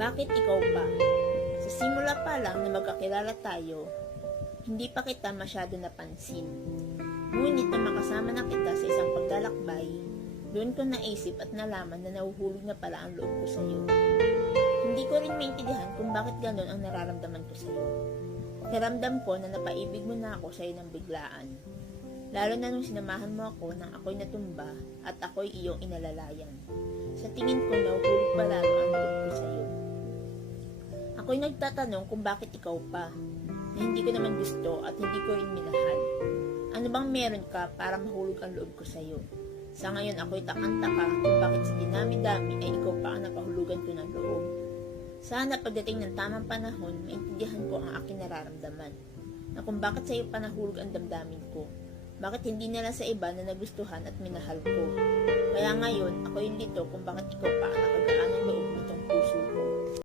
Bakit ikaw pa? Sa simula pa lang na magkakilala tayo, hindi pa kita masyado napansin. Ngunit na makasama na kita sa isang paglalakbay, doon ko naisip at nalaman na nahuhulog na pala ang loob ko sa iyo. Hindi ko rin maintindihan kung bakit ganon ang nararamdaman ko sa iyo. Pakiramdam ko na napaibig mo na ako sa iyo ng biglaan. Lalo na nung sinamahan mo ako nang ako'y natumba at ako'y iyong inalalayan. Sa tingin ko nahuhulog pa lalo ang loob ko sa iyo. Ako'y nagtatanong kung bakit ikaw pa, na hindi ko naman gusto at hindi ko rin minahal. Ano bang meron ka para mahulog ang loob ko sa iyo? Sa ngayon ako'y takang-taka kung bakit sa dinami-dami ay ikaw pa ang napahulugan ko ng loob. Sana pagdating ng tamang panahon, maintindihan ko ang aking nararamdaman, na kung bakit sa iyo pa nahulog ang damdamin ko. Bakit hindi nila sa iba na nagustuhan at minahal ko? Kaya ngayon, ako'y lito kung bakit ikaw pa ang nakagaan ng loob at